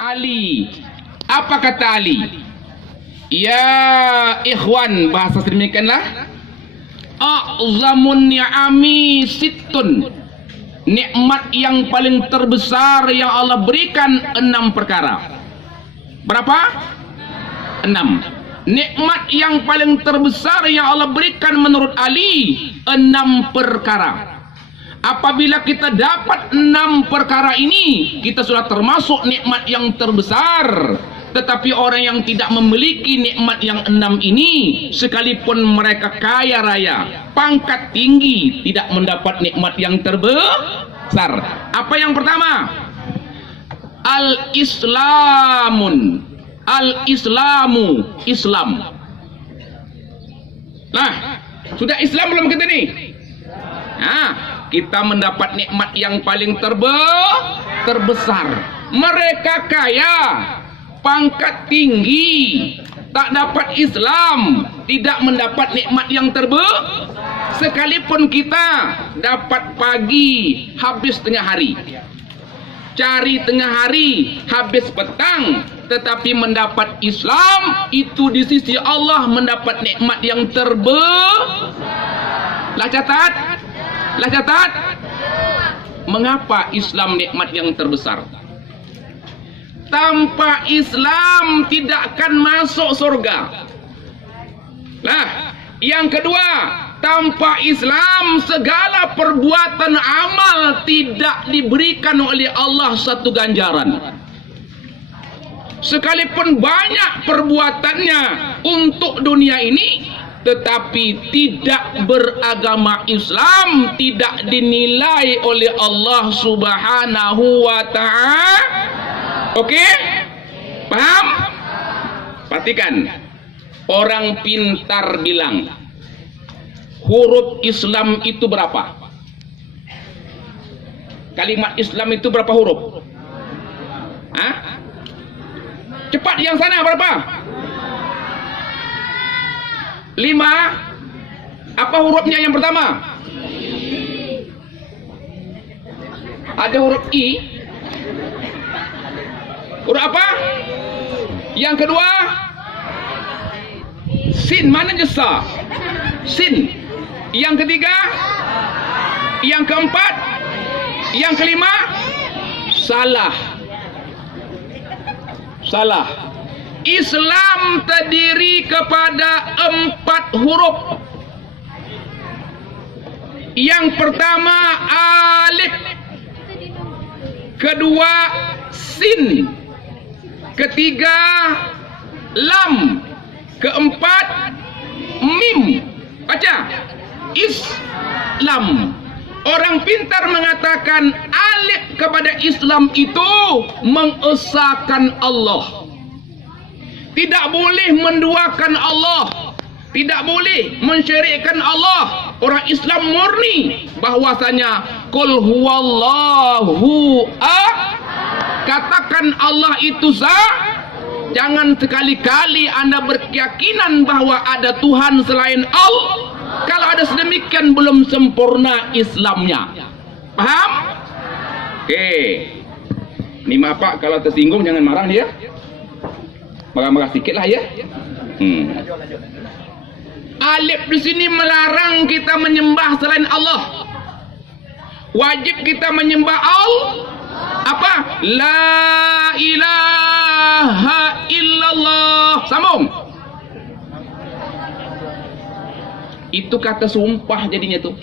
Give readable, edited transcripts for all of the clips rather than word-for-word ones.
Ali. Apa kata Ali? Ya ikhwan, bahasa sedemikianlah. A'zamun ni'ami sittun. Nikmat yang paling terbesar yang Allah berikan 6 perkara. Berapa? 6. Nikmat yang paling terbesar yang Allah berikan menurut Ali 6 perkara. Apabila kita dapat 6 perkara ini, kita sudah termasuk nikmat yang terbesar. Tetapi orang yang tidak memiliki nikmat yang 6 ini, sekalipun mereka kaya raya, pangkat tinggi, tidak mendapat nikmat yang terbesar. Apa yang pertama? Al-Islamun. Al-Islamu, Islam. Nah, sudah Islam belum kita nih? Nah, kita mendapat nikmat yang paling terbesar. Mereka kaya, pangkat tinggi, tak dapat Islam, tidak mendapat nikmat yang terbesar. Sekalipun kita dapat pagi, habis tengah hari, cari tengah hari, habis petang, tetapi mendapat Islam itu di sisi Allah mendapat nikmat yang terbesar. Lah catat. Mengapa Islam nikmat yang terbesar? Tanpa Islam tidak akan masuk surga. Nah, yang kedua, tanpa Islam segala perbuatan amal tidak diberikan oleh Allah satu ganjaran. Sekalipun banyak perbuatannya untuk dunia ini, tetapi tidak beragama Islam tidak dinilai oleh Allah Subhanahu wa ta'ala. Oke? Paham? Perhatikan. Orang pintar bilang, huruf Islam itu berapa? Kalimat Islam itu berapa huruf? Hah? Cepat, yang sana berapa? 5. Apa hurufnya yang pertama? Ada huruf I. Huruf apa? Yang kedua? Sin. Mana jesa? Sin. Yang ketiga? Yang keempat? Yang kelima? Salah. Islam terdiri kepada 4 huruf. Yang pertama alif, kedua sin, ketiga lam, keempat mim. Baca Islam. Orang pintar mengatakan alif kepada Islam itu mengesahkan Allah. Tidak boleh menduakan Allah, tidak boleh mensyirikkan Allah. Orang Islam murni bahwasanya qul huwallahu ahad. Katakan Allah itu sah. Jangan sekali-kali Anda berkeyakinan bahwa ada Tuhan selain Allah. Kalau ada sedemikian belum sempurna Islamnya. Paham? Oke. Ini maaf Pak, kalau tersinggung jangan marah dia. Marah-marah sedikit lah ya. Alif di sini melarang kita menyembah selain Allah. Wajib kita menyembah Allah. Apa? La ilaha illallah. Sambung. Itu kata sumpah jadinya tuh.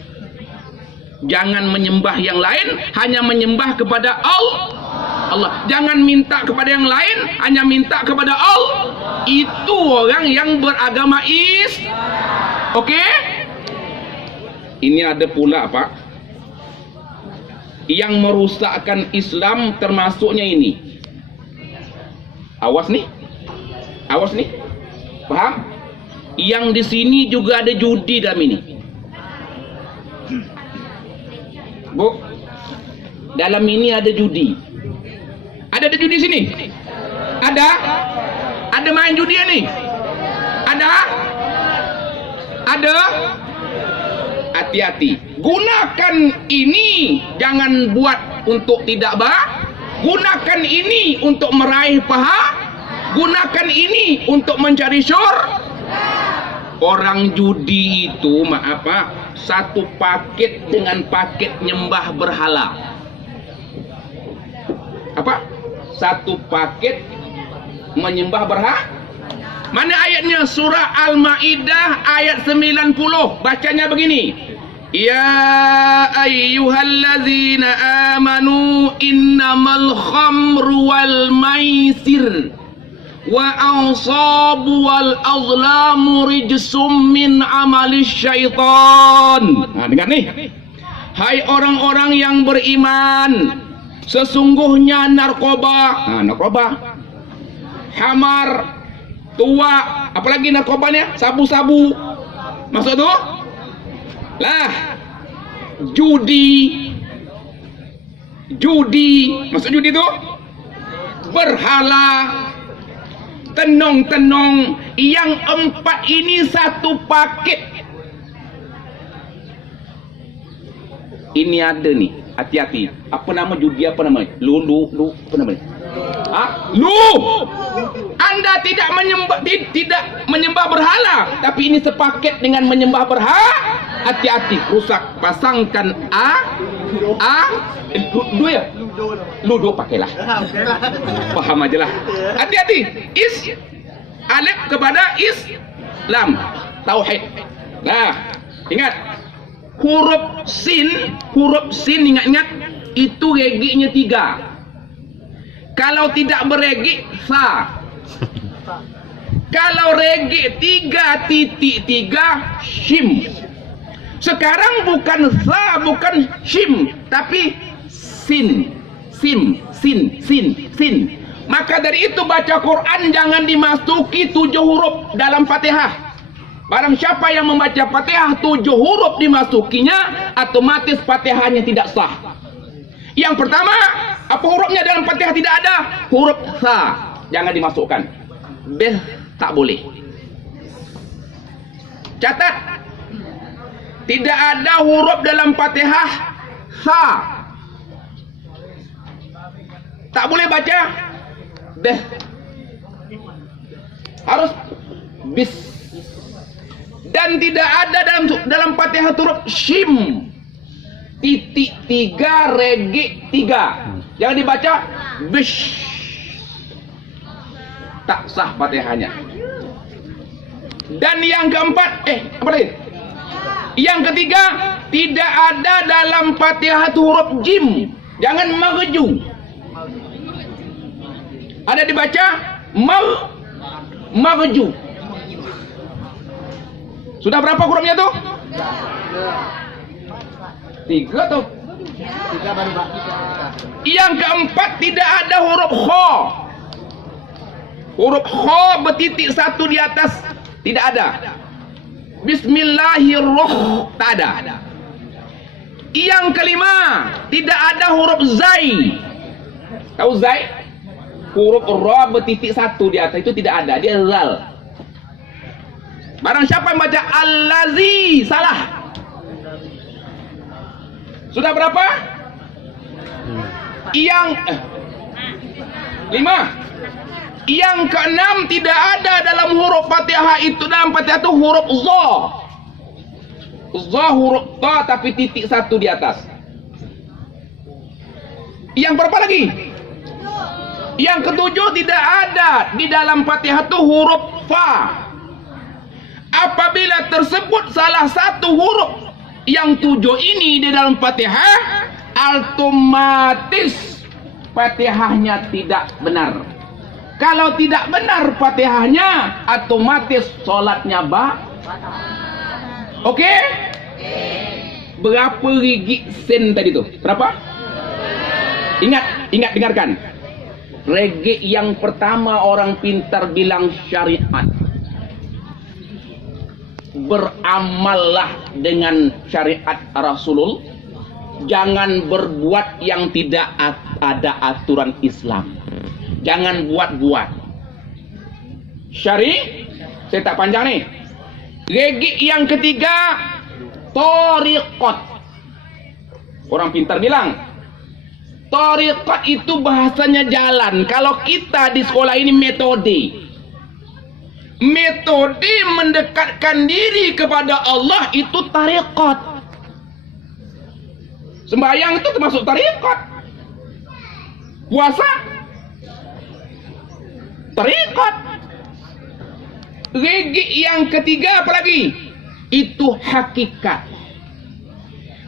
Jangan menyembah yang lain, hanya menyembah kepada Allah. Jangan minta kepada yang lain, hanya minta kepada Allah. Itu orang yang beragama Islam. Oke? Ini ada pula Pak, yang merusakkan Islam termasuknya ini. Awas nih. Paham? Yang di sini juga ada judi dalam ini. Bu, dalam ini ada judi. Ada judi sini? Ada main judi nih? Ada? Hati-hati. Gunakan ini, jangan buat untuk tidak Gunakan ini untuk meraih pahala. Gunakan ini untuk mencari syurga. Orang judi itu, maaf Pak, satu paket dengan paket nyembah berhala. Apa? Satu paket menyembah berhala. Mana ayatnya? Surah Al-Maidah ayat 90. Bacanya begini. Ya ayyuhallazina amanu innamal khamru wal maisir wa ansabu wal azlamu rijsum min amalis syaitan. Nah, dengar nih. Hai orang-orang yang beriman, sesungguhnya narkoba, narkoba, hamar, tua, apalagi narkobanya, sabu-sabu, maksud tuh lah, judi, maksud judi itu berhala, tenong-tenong. Yang empat ini satu paket. Ini ada nih, hati-hati. Apa nama judi, apa namanya? Lu, apa namanya? Lu! Anda tidak menyembah berhala, tapi ini sepaket dengan menyembah berhala. Hati-hati, rusak. Pasangkan Ludo ya? Ludo pakailah. Paham aja lah. Hati-hati. Alif kepada Islam. Tauhid. Nah, ingat. Huruf sin ingat-ingat. Itu reginya 3. Kalau tidak beregi, sa. Kalau regi 3.3, shim. Sekarang bukan sa, bukan shim, tapi sin. Maka dari itu baca Quran jangan dimasuki 7 huruf dalam Fatihah. Barang siapa yang membaca Fatihah 7 huruf dimasukinya, otomatis Fatihahnya tidak sah. Yang pertama, apa hurufnya dalam Fatihah tidak ada? Huruf sa, jangan dimasukkan. B tak boleh. Catat. Tidak ada huruf dalam Fatihah sa. Tak boleh baca B. Harus bis. Dan tidak ada dalam Fatihah huruf shim. Titik 3, regi 3. Jangan dibaca bish. Tak sah Fatihahnya. Dan yang keempat, apa lagi? Yang ketiga, tidak ada dalam Fatihah huruf jim. Jangan magju. Ada dibaca magju. Sudah berapa hurufnya tuh? 3 tuh. Yang keempat, tidak ada huruf kha. Huruf kha bertitik 1 di atas tidak ada. Bismillahirrahmanirrahim tak ada. Yang kelima, tidak ada huruf zai. Tahu zai? Huruf ra bertitik 1 di atas itu tidak ada, dia zal. Barang siapa yang baca allazi, salah. Sudah berapa? Yang 5. Yang keenam, tidak ada dalam huruf Fatihah itu, dalam Fatihah itu huruf za. Za huruf ta tapi titik 1 di atas. Yang berapa lagi? Yang ketujuh, tidak ada di dalam Fatihah itu huruf fa. Apabila tersebut salah satu huruf yang 7 ini di dalam Fatihah, otomatis Fatihahnya tidak benar. Kalau tidak benar Fatihahnya, otomatis sholatnya Oke? Berapa rigi sen tadi tuh? Berapa? Ingat, dengarkan. Regi yang pertama orang pintar bilang syariat. Beramallah dengan syariat Rasulullah. Jangan berbuat yang tidak ada aturan Islam. Jangan buat-buat. Saya tak panjang nih. Regi yang ketiga, thariqat. Orang pintar bilang, Tariqat itu bahasanya jalan. Kalau kita di sekolah ini metode. Metode mendekatkan diri kepada Allah itu tariqat. Sembahyang itu termasuk tariqat. Puasa tariqat. Regi yang ketiga apalagi? Itu hakikat.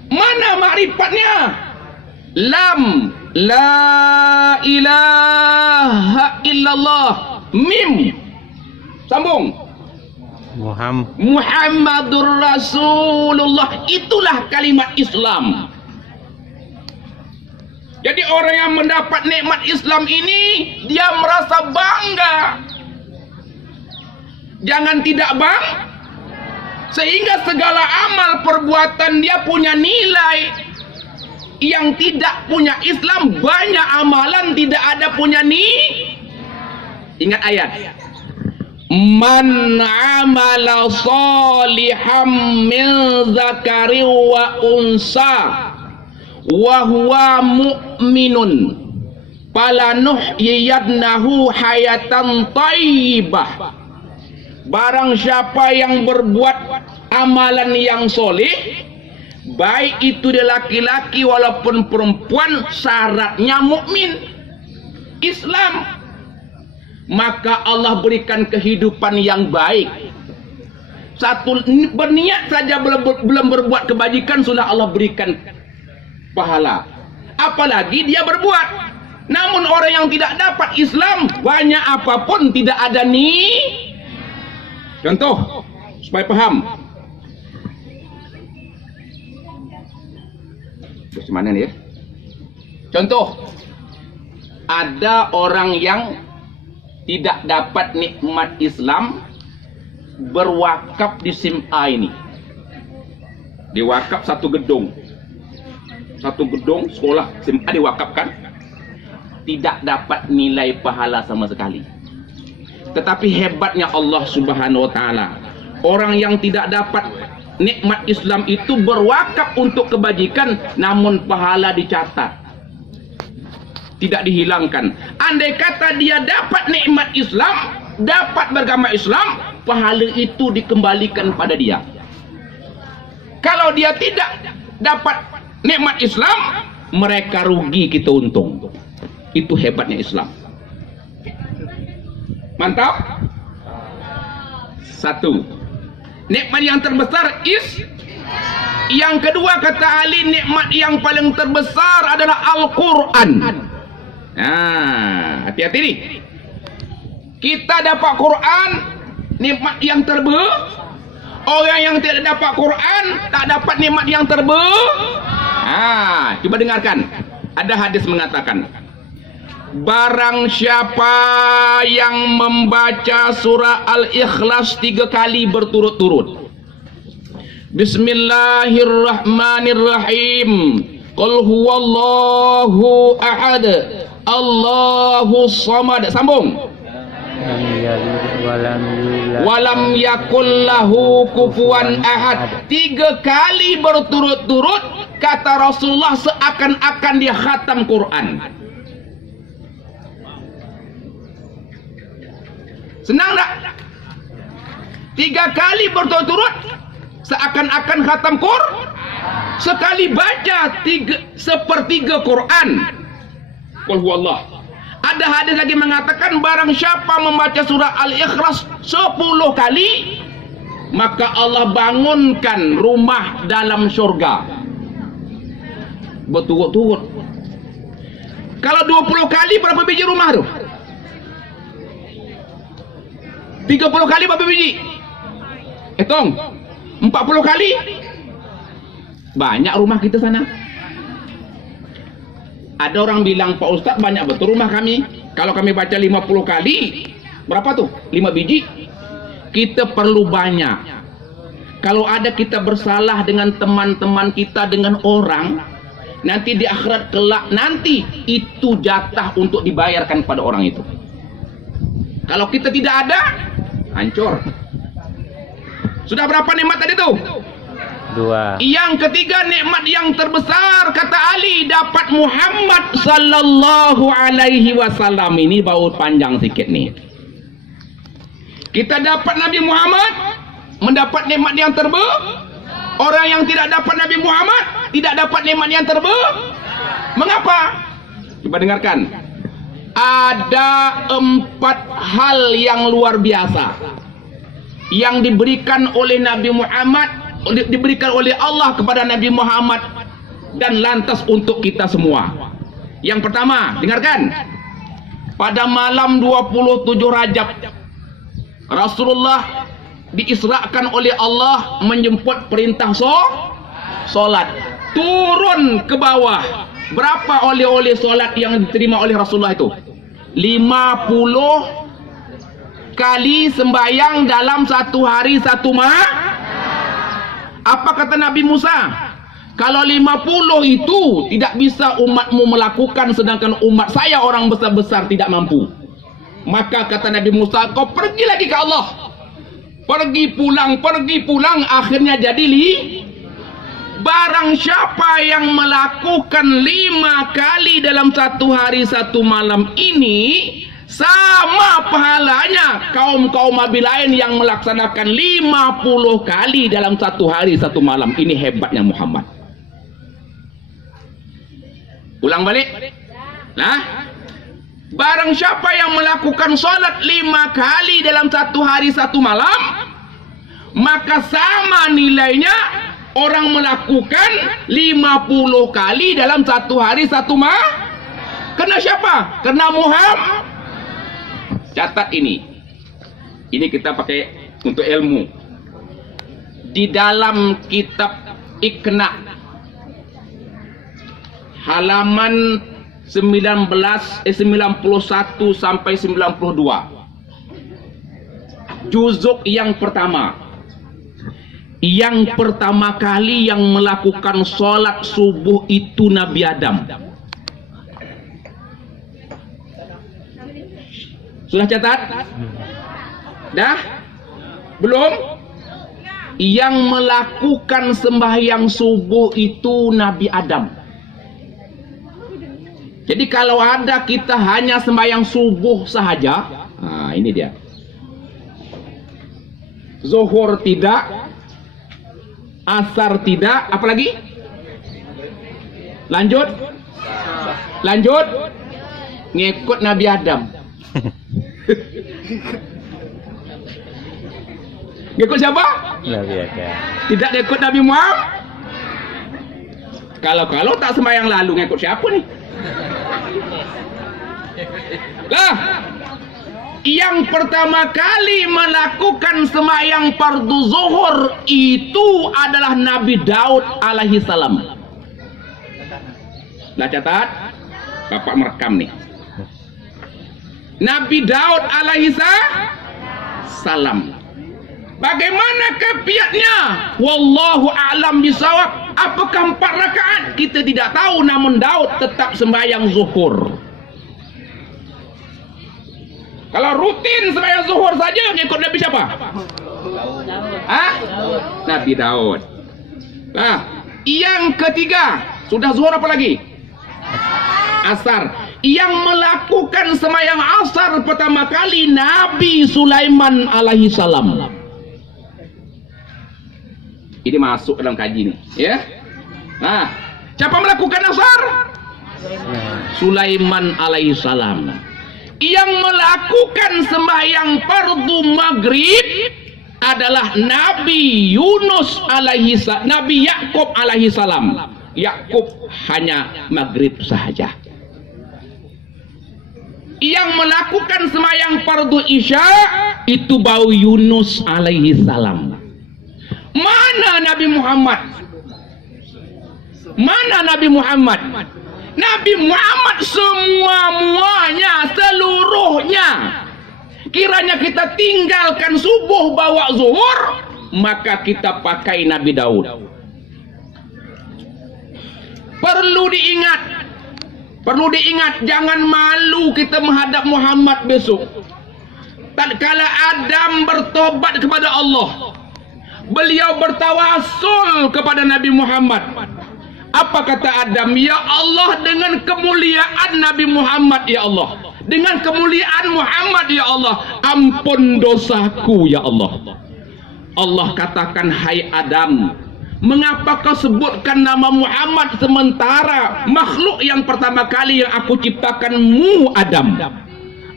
Mana makrifatnya? Lam, la ilaha illallah. Mim, sambung. Muhammadur Rasulullah. Itulah kalimat Islam. Jadi orang yang mendapat nikmat Islam ini, dia merasa bangga. Jangan tidak bang, sehingga segala amal perbuatan dia punya nilai. Yang tidak punya Islam, banyak amalan tidak ada punya Ingat ayat. Man amala saliham min zakari wa unsa wa huwa mu'minun falanuhyiyannahu hayatan thayyibah. Barang siapa yang berbuat amalan yang soleh, baik itu dia laki-laki walaupun perempuan, syaratnya mukmin Islam, maka Allah berikan kehidupan yang baik. Satu berniat saja belum berbuat kebajikan sudah Allah berikan pahala, apalagi dia berbuat. Namun orang yang tidak dapat Islam, banyak apapun tidak ada Contoh supaya paham. Bagaimana nih ya? Contoh, ada orang yang tidak dapat nikmat Islam, berwakaf di SIM-A ini. Diwakaf satu gedung sekolah SIM-A diwakafkan, tidak dapat nilai pahala sama sekali. Tetapi hebatnya Allah Subhanahu wa taala, orang yang tidak dapat nikmat Islam itu berwakaf untuk kebajikan, namun pahala dicatat, tidak dihilangkan. Andai kata dia dapat nikmat Islam, dapat beragama Islam, pahala itu dikembalikan pada dia. Kalau dia tidak dapat nikmat Islam, mereka rugi, kita untung. Itu hebatnya Islam. Mantap. Satu, nikmat yang terbesar yang kedua, kata ahli, nikmat yang paling terbesar adalah Al-Quran. Nah, hati-hati nih. Kita dapat Quran, nikmat yang orang yang tidak dapat Quran tak dapat nikmat yang coba dengarkan. Ada hadis mengatakan, barang siapa yang membaca surah Al-Ikhlas 3 kali berturut-turut, Bismillahirrahmanirrahim, Qul huwallahu ahad, Allahus samad, sambung, walam yakul lahu kufuwan ahad. 3 kali berturut-turut, kata Rasulullah, seakan-akan dia khatam Quran. Senang tak? 3 kali berturut-turut, seakan-akan khatam Quran. Sekali baca 1/3 Quran. Qul huwallah. Ada hadis lagi mengatakan, barang siapa membaca surah Al-Ikhlas 10 kali, maka Allah bangunkan rumah dalam surga berturut-turut. Kalau 20 kali berapa biji rumah tuh? 30 kali berapa biji? Hitung. 40 kali. Banyak rumah kita sana. Ada orang bilang, Pak Ustadz, banyak betul rumah kami. Kalau kami baca 50 kali, berapa tuh? 5 biji. Kita perlu banyak. Kalau ada kita bersalah dengan teman-teman kita, dengan orang, nanti di akhirat kelak, nanti itu jatah untuk dibayarkan pada orang itu. Kalau kita tidak ada, hancur. Sudah berapa nikmat tadi tuh? 2. Dua. Yang ketiga, nikmat yang terbesar kata Ali dapat Muhammad sallallahu alaihi wasallam. Ini baut panjang sikit nih. Kita dapat Nabi Muhammad, mendapat nikmat yang Orang yang tidak dapat Nabi Muhammad tidak dapat nikmat yang Mengapa? Coba dengarkan. Ada 4 hal yang luar biasa yang diberikan oleh Nabi Muhammad, diberikan oleh Allah kepada Nabi Muhammad dan lantas untuk kita semua. Yang pertama, dengarkan. Pada malam 27 Rajab, Rasulullah diisrakan oleh Allah menjemput perintah solat. Turun ke bawah. Berapa oleh-oleh solat yang diterima oleh Rasulullah itu? 50 kali sembahyang dalam satu hari satu Apa kata Nabi Musa? Kalau 50 itu tidak bisa umatmu melakukan, sedangkan umat saya orang besar-besar tidak mampu. Maka kata Nabi Musa, kau pergi lagi ke Allah. Pergi pulang, akhirnya jadi barang siapa yang melakukan 5 kali dalam satu hari satu malam ini, sama pahalanya kaum-kaum Nabi lain yang melaksanakan 50 kali dalam satu hari satu malam. Ini hebatnya Muhammad. Ulang balik. Nah, barang siapa yang melakukan sholat 5 kali dalam satu hari satu malam, maka sama nilainya orang melakukan 50 kali dalam satu hari satu malam. Kena siapa? Kena Muhammad. Catat ini. Ini kita pakai untuk ilmu. Di dalam kitab Iqna halaman 91 sampai 92. Juzuk yang pertama. Yang pertama kali yang melakukan sholat subuh itu Nabi Adam. Sudah catat? Dah? Belum? Yang melakukan sembahyang subuh itu Nabi Adam. Jadi kalau ada kita hanya sembahyang subuh sahaja, nah ini dia. Zuhur tidak, asar tidak, apalagi? Lanjut, ngikut Nabi Adam. Ngikut siapa? Nabi Adam. Tidak ngikut Nabi Muhammad. Kalau tak sembahyang lalu ngikut siapa nih? Lah, yang pertama kali melakukan sembahyang fardu zuhur itu adalah Nabi Daud alaihi salam. Nah catat, Bapak merekam nih. Nabi Daud alaihi salam. Bagaimana kepiatnya? Wallahu a'lam bisawab. Apakah 4 rakaat? Kita tidak tahu, namun Daud tetap sembahyang zuhur. Kalau rutin sembahyang zuhur saja, ngikut Nabi siapa? Nabi Daud. Nah, yang ketiga, sudah zuhur apa lagi? Asar. Yang melakukan sembahyang asar pertama kali Nabi Sulaiman alaihi salam. Ini masuk dalam kaji nih, ya. Nah, siapa melakukan asar? Sulaiman alaihi salam. Yang melakukan sembahyang fardu maghrib adalah Nabi Yunus alaihi salam, Nabi Yakub alaihi salam. Yakub hanya maghrib sahaja. Yang melakukan sembahyang fardu isya itu bau Yunus alaihi salam. Mana Nabi Muhammad? Mana Nabi Muhammad? Nabi Muhammad semuanya, seluruhnya. Kiranya kita tinggalkan subuh bawa zuhur, maka kita pakai Nabi Daud. Perlu diingat, jangan malu kita menghadap Muhammad besok. Tatkala Adam bertobat kepada Allah, Beliau bertawasul kepada Nabi Muhammad. Apa kata Adam? Ya Allah, dengan kemuliaan Nabi Muhammad ya Allah, dengan kemuliaan Muhammad ya Allah, ampun dosaku ya Allah. Allah katakan, hai Adam, mengapa kau sebutkan nama Muhammad sementara makhluk yang pertama kali yang aku ciptakanmu Adam?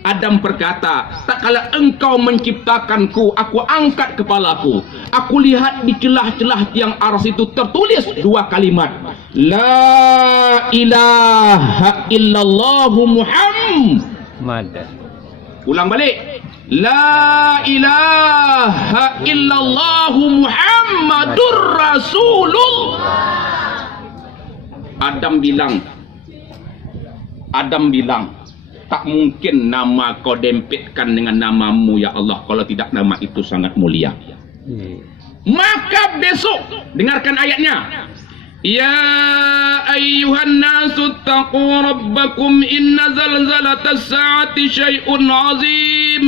Adam berkata, tak kala engkau menciptakanku, aku angkat kepalaku, aku lihat di celah-celah tiang aras itu tertulis dua kalimat, La ilaha illallah Muhammad. Ulang balik, La ilaha illallah Muhammadur Rasulullah. Adam bilang, tak mungkin nama kau dempetkan dengan namamu ya Allah kalau tidak nama itu sangat mulia. Maka besok dengarkan ayatnya. Ya ayyuhan nasu taqu rabbakum inna zalzalatas saati syai'un azim.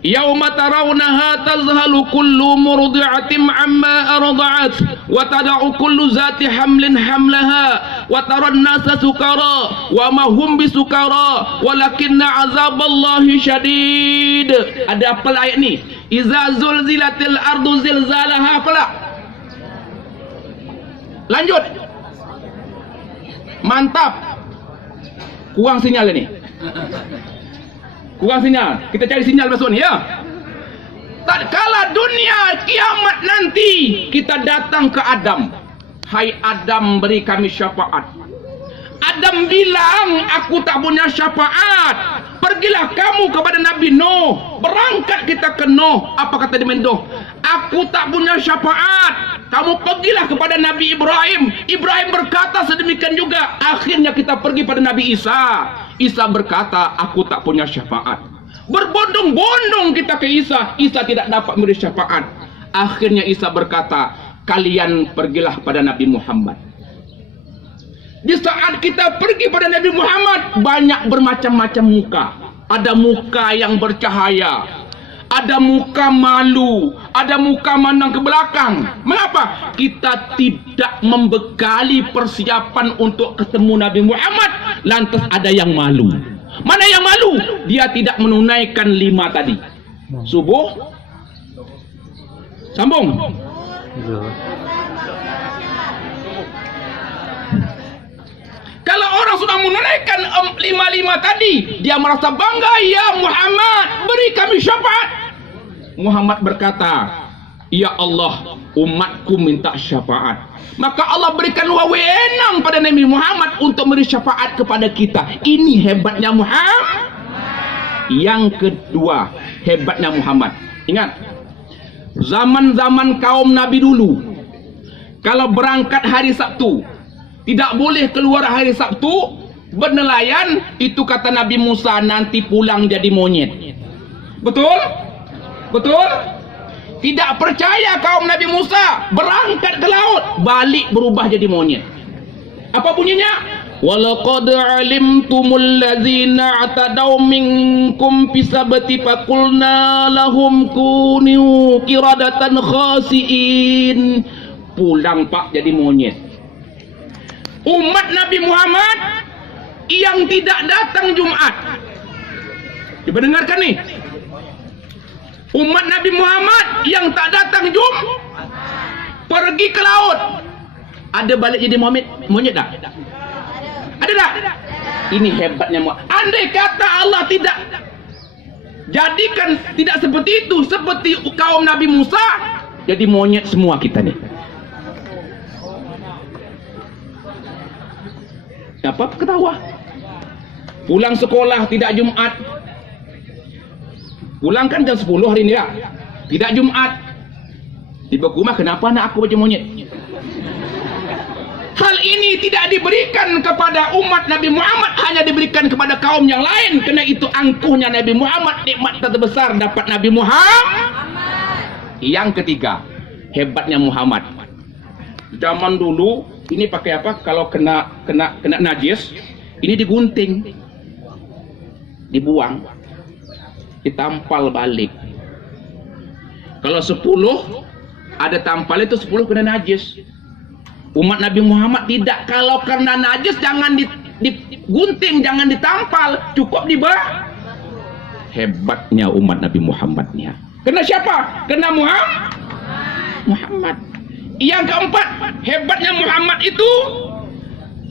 Yawma tarawnaha tazhalu kullu murdi'atin amma arda'at wa tada'u kullu zati hamlin hamlaha wa taran nasa sukara wa ma hum bisukara walakinna azaballahi syadid. Ada apa ayat ni? Iza zulzilatil ardu zilzalaha. Apalah? Lanjut. Mantap. Kurang sinyal ini. Kurang sinyal. Kita cari sinyal besok ni ya. Tak kala dunia kiamat nanti, kita datang ke Adam. Hai Adam, beri kami syafaat. Adam bilang, aku tak punya syafaat. Pergilah kamu kepada Nabi Nuh. Berangkat kita ke Nuh. Apa kata dia Nuh? Aku tak punya syafaat. Kamu pergilah kepada Nabi Ibrahim. Ibrahim berkata sedemikian juga. Akhirnya kita pergi pada Nabi Isa. Isa berkata, aku tak punya syafaat. Berbondong-bondong kita ke Isa. Isa tidak dapat memberi syafaat. Akhirnya Isa berkata, kalian pergilah pada Nabi Muhammad. Di saat kita pergi pada Nabi Muhammad, banyak bermacam-macam muka. Ada muka yang bercahaya, ada muka malu, ada muka mandang ke belakang. Mengapa? Kita tidak membekali persiapan untuk ketemu Nabi Muhammad. Lantas ada yang malu. Mana yang malu? Dia tidak menunaikan 5 tadi. Subuh, sambung. Kalau orang sudah menunaikan 5 tadi, dia merasa bangga, ya Muhammad, beri kami syafaat. Muhammad berkata, ya Allah, umatku minta syafaat. Maka Allah berikan wewenang pada Nabi Muhammad untuk beri syafaat kepada kita. Ini hebatnya Muhammad. Yang kedua, hebatnya Muhammad. Ingat, zaman-zaman kaum Nabi dulu, kalau berangkat hari Sabtu, tidak boleh keluar hari Sabtu bernelayan. Itu kata Nabi Musa, nanti pulang jadi monyet. Betul? Betul? Tidak percaya kaum Nabi Musa, berangkat ke laut, balik berubah jadi monyet. Apa bunyinya? Walaqad alimtumul ladzina atadaw minkum fisabati faqulna lahum kunu qiradatan khasiin. Pulang pak jadi monyet. Umat Nabi Muhammad yang tidak datang Jumat. Coba dengarkan nih. Umat Nabi Muhammad yang tak datang Jumat, pergi ke laut, ada balik jadi monyet tak? Ada tak? Ini hebatnya Muhammad. Andai kata Allah tidak jadikan tidak seperti itu, seperti kaum Nabi Musa, jadi monyet semua kita nih. Apa ketawa? Pulang sekolah tidak Jumat. Pulang kan jam 10 hari ini ya. Tidak Jumat. Tiba ke rumah, kenapa nak aku baca monyet? Hal ini tidak diberikan kepada umat Nabi Muhammad, hanya diberikan kepada kaum yang lain. Karena itu angkuhnya Nabi Muhammad, nikmat terbesar dapat Nabi Muhammad. Yang ketiga, hebatnya Muhammad. Zaman dulu ini pakai apa? Kalau kena najis, ini digunting, dibuang, ditampal balik. Kalau 10 ada tampal itu 10 kena najis. Umat Nabi Muhammad tidak. Kalau karena najis jangan digunting, jangan ditampal, cukup dibah. Hebatnya umat Nabi Muhammadnya. Kena siapa? Kena Muhammad. Yang keempat, hebatnya Muhammad itu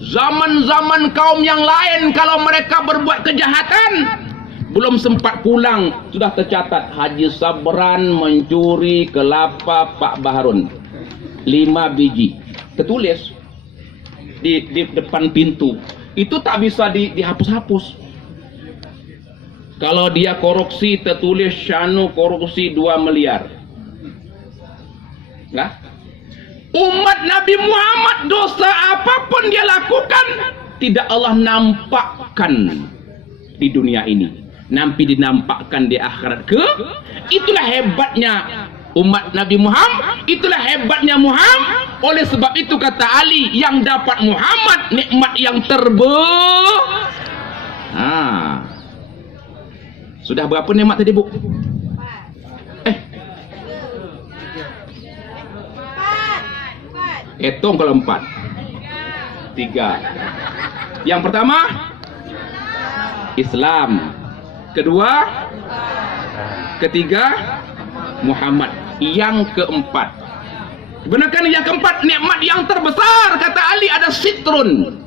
zaman-zaman kaum yang lain kalau mereka berbuat kejahatan belum sempat pulang sudah tercatat Haji Sabran mencuri kelapa Pak Baharun 5 biji, tertulis di depan pintu. Itu tak bisa dihapus-hapus. Kalau dia korupsi tertulis Syanu korupsi 2 miliar. Nah, umat Nabi Muhammad dosa apapun dia lakukan tidak Allah nampakkan di dunia ini, nanti dinampakkan di akhirat. Itulah hebatnya umat Nabi Muhammad, itulah hebatnya Muhammad. Oleh sebab itu kata Ali, yang dapat Muhammad nikmat yang sudah berapa nikmat tadi, Bu? Hitung kalau 4 3. Yang pertama Islam, kedua, ketiga Muhammad, yang keempat. Benarkan yang keempat nikmat yang terbesar kata Ali ada sitrun.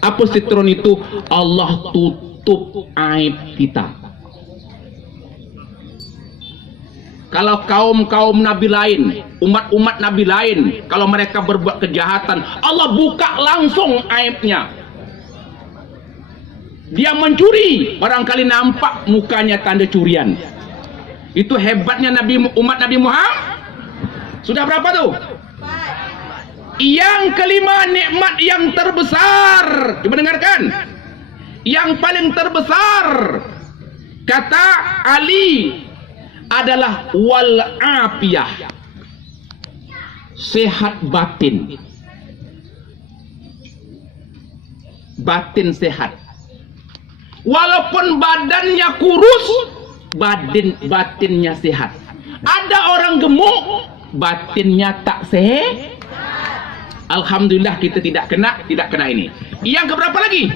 Apa sitrun itu? Allah tutup aib kita. Kalau kaum-kaum Nabi lain, umat-umat Nabi lain, kalau mereka berbuat kejahatan, Allah buka langsung aibnya. Dia mencuri, barangkali nampak mukanya tanda curian. Itu hebatnya umat Nabi Muhammad. Sudah berapa tuh? Yang kelima nikmat yang terbesar. Coba dengarkan. Yang paling terbesar kata Ali adalah wal afiyah, sehat batin. Batin sehat. Walaupun badannya kurus, batinnya sehat. Ada orang gemuk, batinnya tak sehat. Alhamdulillah kita tidak kena ini. Yang keberapa lagi?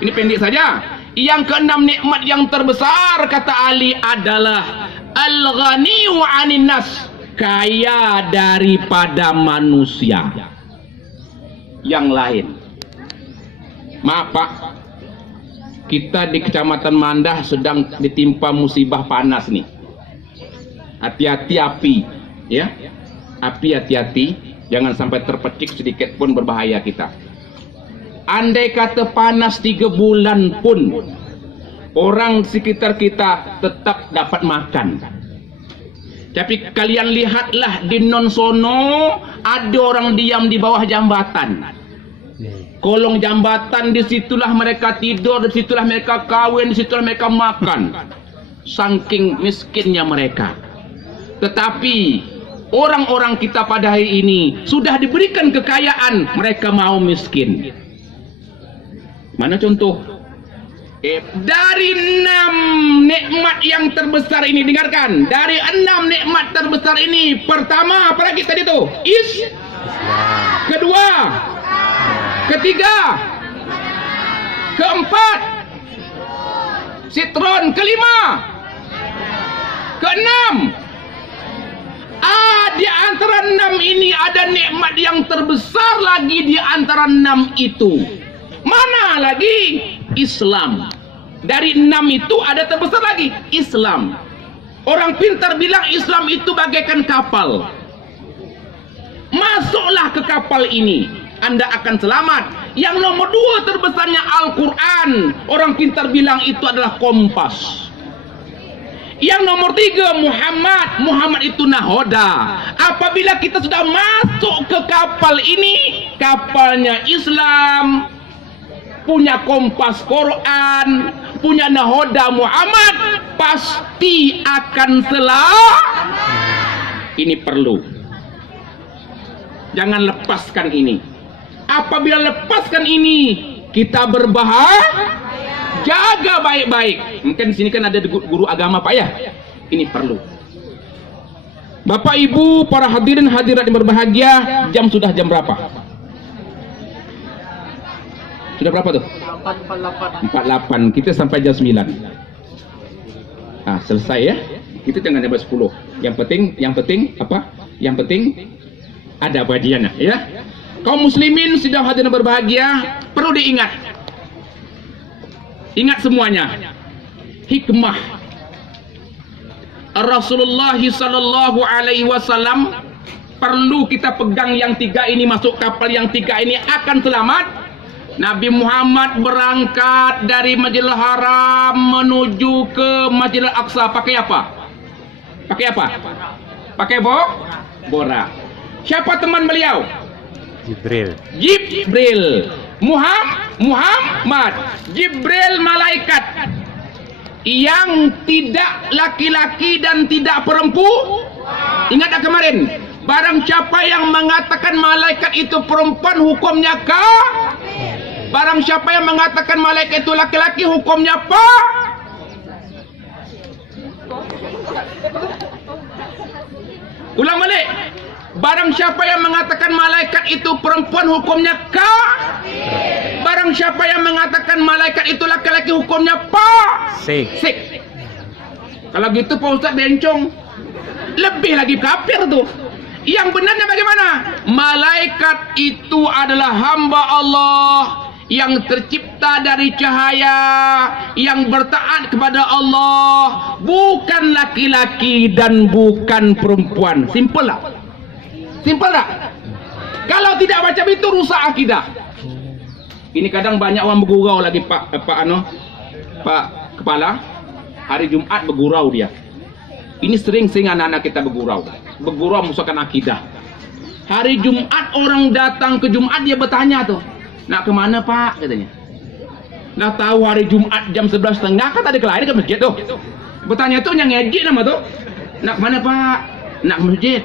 Ini pendek saja. Yang keenam nikmat yang terbesar kata Ali adalah al-ghaniyu 'anin nas, kaya daripada manusia yang lain. Maaf Pak, kita di Kecamatan Mandah sedang ditimpa musibah panas nih. Hati-hati api, ya. Api hati-hati, jangan sampai terpecik sedikit pun berbahaya kita. Andai kata panas 3 bulan pun orang sekitar kita tetap dapat makan. Tapi kalian lihatlah di non sono ada orang diam di bawah jambatan. Kolong jambatan, disitulah mereka tidur, disitulah mereka kawin, disitulah mereka makan. Saking miskinnya mereka. Tetapi orang-orang kita pada hari ini sudah diberikan kekayaan, mereka mau miskin. Mana contoh? Dari 6 nikmat yang terbesar ini, dengarkan. Dari 6 nikmat terbesar ini, pertama apa lagi tadi tuh? Kedua, ketiga, keempat, sitron, kelima, keenam. Di antara 6 ini ada nikmat yang terbesar lagi di antara 6 itu. Mana lagi? Islam. Dari 6 itu ada terbesar lagi, Islam. Orang pintar bilang Islam itu bagaikan kapal. Masuklah ke kapal ini, Anda akan selamat. Yang nomor 2 terbesarnya Al-Quran. Orang pintar bilang itu adalah kompas. Yang nomor 3 Muhammad itu nahoda. Apabila kita sudah masuk ke kapal ini, kapalnya Islam, punya kompas Quran, punya nahoda Muhammad, pasti akan selamat. Ini perlu. Jangan lepaskan ini. Apabila lepaskan ini, kita berbahaya. Jaga baik-baik. Mungkin di sini kan ada guru agama Pak ya. Ini perlu. Bapak Ibu, para hadirin hadirat yang berbahagia, sudah jam berapa? Sudah berapa tuh? 48. Kita sampai jam 9. Ah, selesai ya. Kita jangan jam 10. Yang penting apa? Yang penting ada bagiannya ya. Kaum muslimin sidang hadirin berbahagia, perlu diingat. Ingat semuanya. Hikmah Rasulullah sallallahu alaihi wasallam perlu kita pegang yang 3 ini, masuk kapal yang 3 ini akan selamat. Nabi Muhammad berangkat dari Masjidil Haram menuju ke Masjidil Aqsa pakai apa? Pakai apa? Pakai bora. Siapa teman beliau? Jibril. Muhammad. Jibril malaikat yang tidak laki-laki dan tidak perempuan. Ingat tak kemarin? Barang siapa yang mengatakan malaikat itu perempuan, hukumnya kah? Barang siapa yang mengatakan malaikat itu laki-laki, hukumnya apa? Ulang balik. Barang siapa yang mengatakan malaikat itu perempuan, hukumnya kah? Barang siapa yang mengatakan malaikat itu laki-laki, hukumnya apa? Sik. Kalau gitu Pak Ustaz bencong. Lebih lagi kafir tuh. Yang benarnya bagaimana? Malaikat itu adalah hamba Allah yang tercipta dari cahaya, yang bertaat kepada Allah, bukan laki-laki dan bukan perempuan. Simple tak? Kalau tidak macam itu rusak akidah. Ini kadang banyak orang bergurau lagi Pak Kepala. Hari Jumat bergurau dia. Ini sering anak-anak kita bergurau memusnahkan akidah. Hari Jumat orang datang ke Jumat, dia bertanya tuh, nak kemana Pak katanya. Nah tahu hari Jumat jam 11.30 kan tadi kelari ke masjid tuh. Bertanya tuh yang ngejek nama tuh, nak kemana Pak? Nak ke masjid.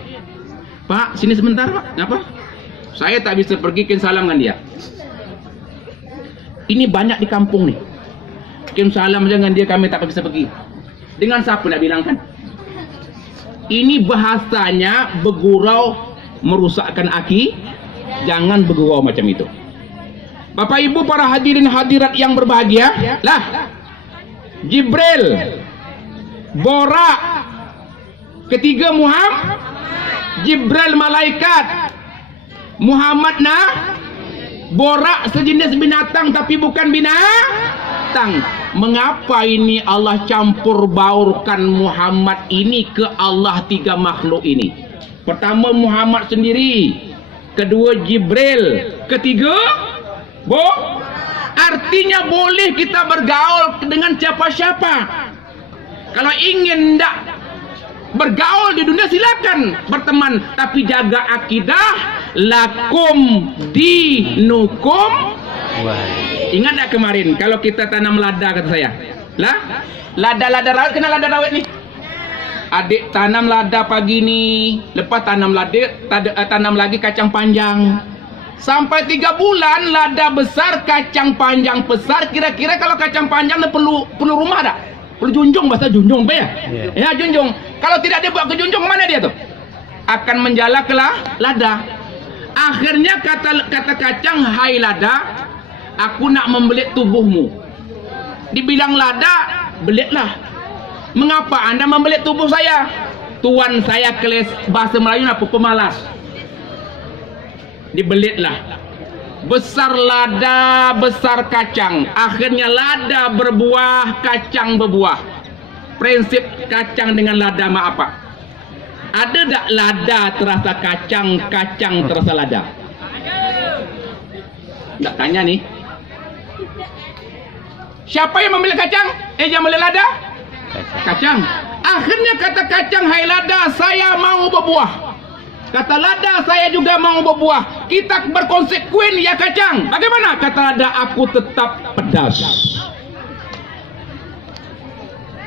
Pak sini sebentar Pak. Kenapa? Saya tak bisa pergi kirim salam dengan dia. Ini banyak di kampung nih. Kirim salam dengan dia kami tak bisa pergi. Dengan siapa nak bilang kan? Ini bahasanya bergurau merusakkan jangan bergurau macam itu. Bapak Ibu para hadirin hadirat yang berbahagia, lah Jibril, Bora, ketiga Muhammad, Jibril malaikat, Muhammad Bora sejenis binatang tapi bukan binatang. Mengapa ini Allah campur baurkan Muhammad ini ke Allah 3 makhluk ini? Pertama Muhammad sendiri, kedua Jibril, ketiga artinya boleh kita bergaul dengan siapa-siapa. Kalau ingin tak bergaul di dunia silakan berteman, tapi jaga akidah. Lakum dinukum. Ingat tak kemarin kalau kita tanam lada, kata saya, lada rawit, kenal lada rawit nih? Adik tanam lada pagi nih, lepas tanam lagi kacang panjang. Sampai 3 bulan lada besar, kacang panjang besar. Kira-kira kalau kacang panjang perlu rumah tak? Perlu junjung, bahasa junjung apa ya? Ya junjung. Kalau tidak dia buat ke junjung, mana dia tuh? Akan menjala ke lada. Akhirnya kata kacang, hai lada, aku nak membelit tubuhmu. Dibilang lada, belitlah. Mengapa anda membelit tubuh saya? Tuan saya keles bahasa Melayu apa? Pemalas. Dibelitlah. Besar lada, besar kacang. Akhirnya lada berbuah, kacang berbuah. Prinsip kacang dengan lada apa? Ada tak lada terasa kacang, kacang terasa lada? Tak tanya nih. Siapa yang membeli kacang? Yang membeli lada? Kacang. Akhirnya kata kacang, hai lada, saya mau berbuah. Kata lada, saya juga mau berbuah. Kita berkonsekuen ya kacang. Bagaimana? Kata lada, aku tetap pedas.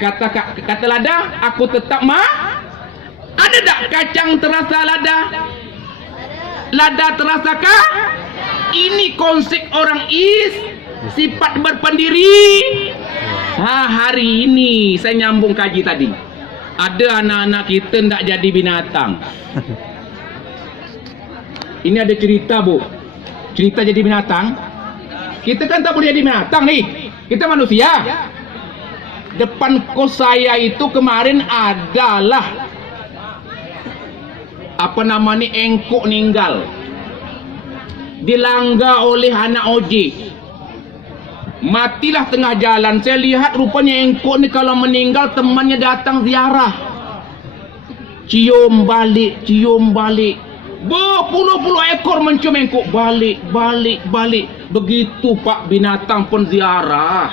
Kata lada, aku tetap Ada tak kacang terasa lada? Lada terasakah? Ini konsep orang sifat berpendiri. Hari ini saya nyambung kaji tadi. Ada anak-anak kita tak jadi binatang. Ini ada cerita, Bu. Cerita jadi binatang. Kita kan tak boleh jadi binatang nih. Kita manusia. Depan kos saya itu kemarin adalah apa namanya, engkok ninggal. Dilanggar oleh anak ojek. Matilah tengah jalan. Saya lihat rupanya engkok ni kalau meninggal temannya datang ziarah. Cium balik, cium balik. Berpuluh-puluh ekor mencium engkok. Balik, balik, balik. Begitu Pak, binatang pun ziarah.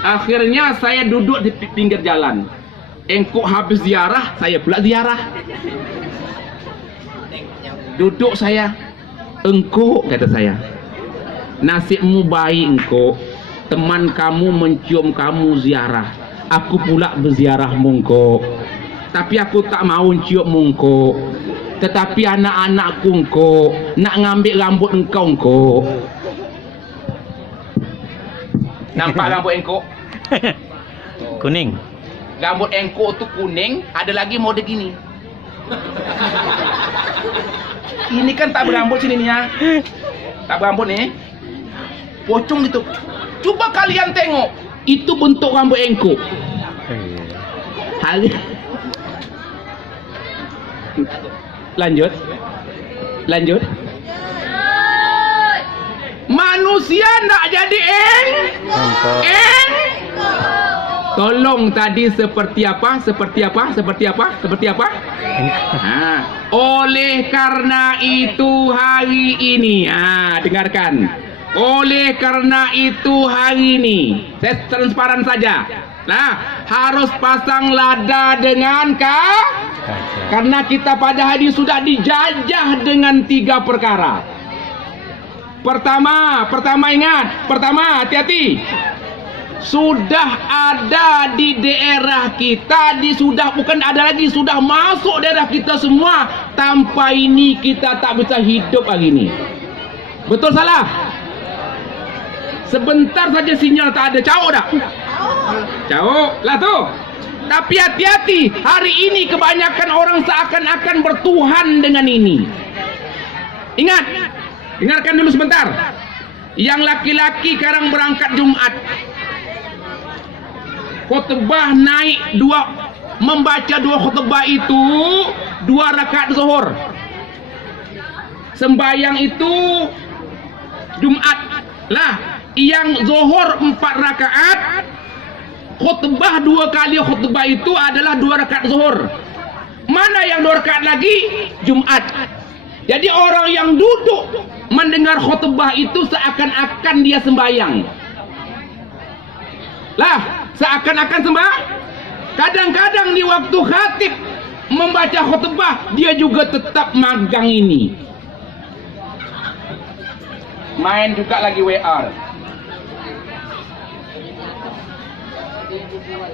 Akhirnya saya duduk di pinggir jalan. Engkok habis ziarah, saya pula ziarah. Duduk saya. Engkok, kata saya, nasibmu baik engkok. Teman kamu mencium kamu ziarah. Aku pula berziarahmu engkok. Tapi aku tak mau cium engkok. Tetapi anak-anakku engkok nak ngambil rambut engkau engkok. Nampak rambut engkok? Kuning. Rambut engkok tu kuning. Ada lagi mode gini. Ini kan tak berambut sini nih ya. Tak berambut nih. Pocong gitu. Coba kalian tengok. Itu bentuk rambut engkok. Hari. Lanjut. Lanjut. Manusia nak jadi Tolong tadi seperti apa? Seperti apa? Seperti apa? Seperti apa? Oleh karena itu hari ini, dengarkan. Oleh karena itu hari ini, saya transparan saja. Nah, harus pasang lada dengan karena kita pada hari ini sudah dijajah dengan 3 perkara. Pertama ingat, pertama hati-hati. Sudah ada di daerah kita, sudah bukan ada lagi, sudah masuk daerah kita semua. Tanpa ini kita tak bisa hidup hari ini. Betul salah? Sebentar saja sinyal tak ada, cauk dah. Cauk lah tu. Tapi hati-hati, hari ini kebanyakan orang seakan-akan bertuhan dengan ini. Ingat, dengarkan dulu sebentar. Yang laki-laki sekarang berangkat Jumat, khutbah naik membaca 2 khutbah itu 2 rakaat zuhur. Sembayang itu Jumat lah, yang zuhur 4 rakaat, khutbah 2 kali khutbah itu adalah 2 rakaat zuhur. Mana yang 2 rakaat lagi? Jumat. Jadi orang yang duduk mendengar khutbah itu seakan-akan dia sembayang. Lah, seakan-akan sembahyang. Kadang-kadang di waktu khatib membaca khutbah, dia juga tetap magang ini. Main juga lagi WR.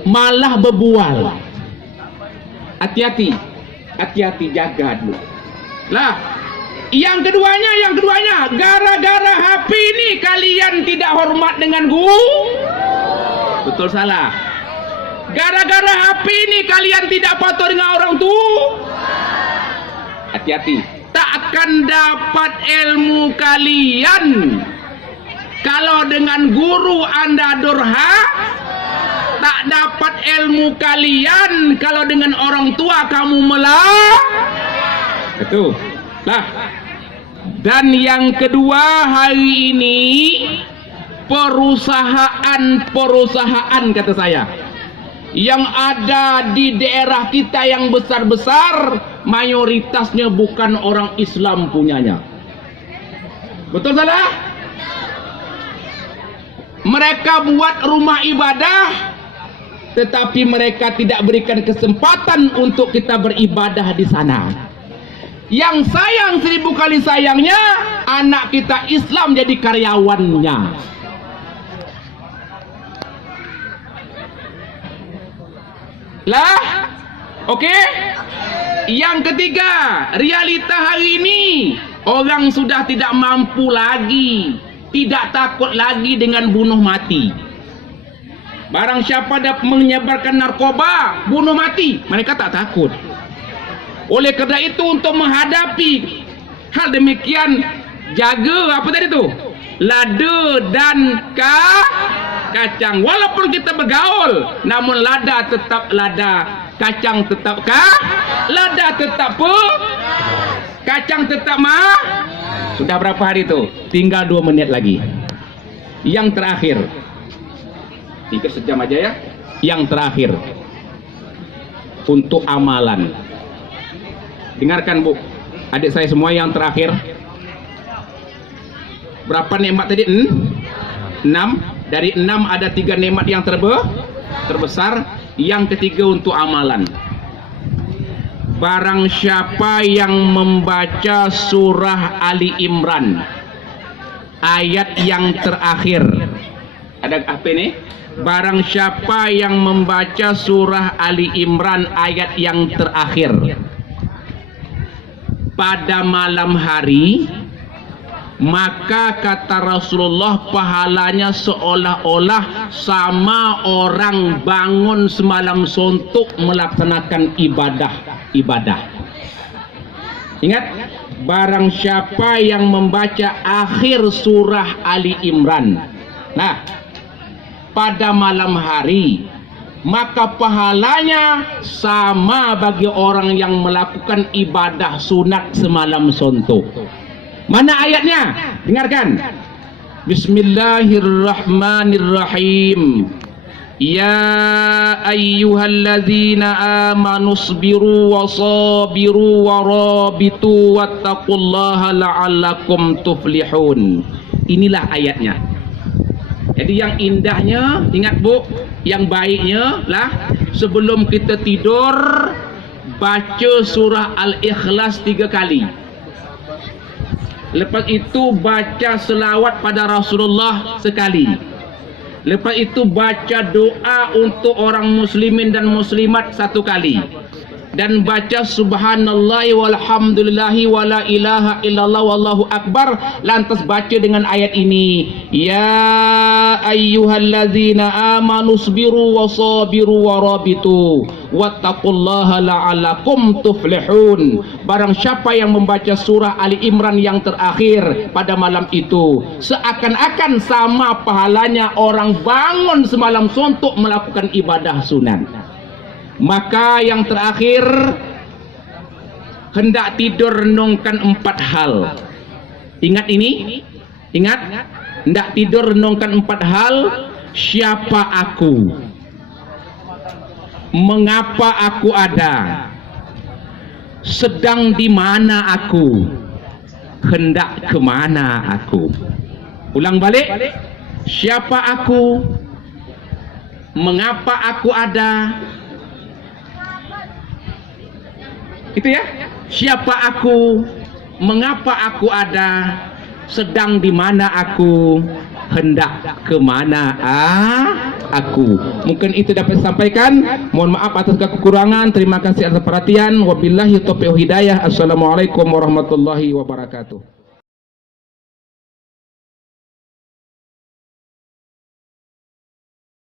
Malah berbual. Hati-hati. Hati-hati, jaga dulu. Lah, yang keduanya, gara-gara HP ini kalian tidak hormat dengan guru. Betul salah? Gara-gara HP ini kalian tidak patuh dengan orang tua. Hati-hati. Tak akan dapat ilmu kalian kalau dengan guru anda durha. Tak dapat ilmu kalian kalau dengan orang tua kamu Betul. Lah. Dan yang kedua hari ini, perusahaan kata saya yang ada di daerah kita yang besar-besar, mayoritasnya bukan orang Islam punyanya. Betul salah? Mereka buat rumah ibadah, tetapi mereka tidak berikan kesempatan untuk kita beribadah di sana. Yang sayang 1000 kali sayangnya, anak kita Islam jadi karyawannya. Lah, oke? Yang ketiga, realita hari ini, orang sudah tidak mampu lagi, tidak takut lagi dengan bunuh mati. Barang siapa dapat menyebarkan narkoba, bunuh mati. Mereka tak takut. Oleh kerana itu, untuk menghadapi hal demikian, jaga apa tadi tu? Lada dan kacang. Walaupun kita bergaul, namun lada tetap lada, kacang tetap lada tetap kacang tetap Sudah berapa hari tu? Tinggal 2 menit lagi. Yang terakhir, 3 sejam aja ya. Yang terakhir, untuk amalan. Dengarkan Bu, adik saya semua, yang terakhir. Berapa nikmat tadi? 6. Dari 6 ada 3 nikmat yang terbesar. Yang ketiga untuk amalan. Barang siapa yang membaca surah Ali Imran, ayat yang terakhir. Ada apa ini? Barang siapa yang membaca surah Ali Imran ayat yang terakhir pada malam hari, maka kata Rasulullah, pahalanya seolah-olah sama orang bangun semalam suntuk melaksanakan ibadah. Ingat, barang siapa yang membaca akhir surah Ali Imran, nah, pada malam hari, maka pahalanya sama bagi orang yang melakukan ibadah sunat semalam suntuk. Mana ayatnya? Dengarkan. Bismillahirrahmanirrahim. Ya ayyuhalladzina amanu sabiru wa sabiru wa rabitu wattaqullaha la'allakum tuflihun. Inilah ayatnya. Jadi yang indahnya, ingat Bu, yang baiknya lah, sebelum kita tidur baca surah Al-Ikhlas 3 kali. Lepas itu baca selawat pada Rasulullah sekali. Lepas itu baca doa untuk orang muslimin dan muslimat 1 kali. Dan baca subhanallah walhamdulillahi wala ilaha illallah wallahu akbar. Lantas baca dengan ayat ini, ya ayyuhalladzina amanu sabiru wa sabiru wa rabitu wattaqullaha la'allakum tuflihun. Barang siapa yang membaca surah Ali Imran yang terakhir pada malam itu, seakan-akan sama pahalanya orang bangun semalam suntuk melakukan ibadah sunat. Maka yang terakhir, hendak tidur renungkan 4 hal. Ingat ini? Ingat? Hendak tidur renungkan 4 hal. Siapa aku? Mengapa aku ada? Sedang di mana aku? Hendak ke mana aku? Ulang balik. Siapa aku? Mengapa aku ada? Itu ya. Siapa aku? Mengapa aku ada? Sedang di mana aku? Hendak ke mana aku? Mungkin itu dapat disampaikan. Mohon maaf atas kekurangan. Terima kasih atas perhatian. Wabillahi taufiq hidayah. Assalamualaikum warahmatullahi wabarakatuh.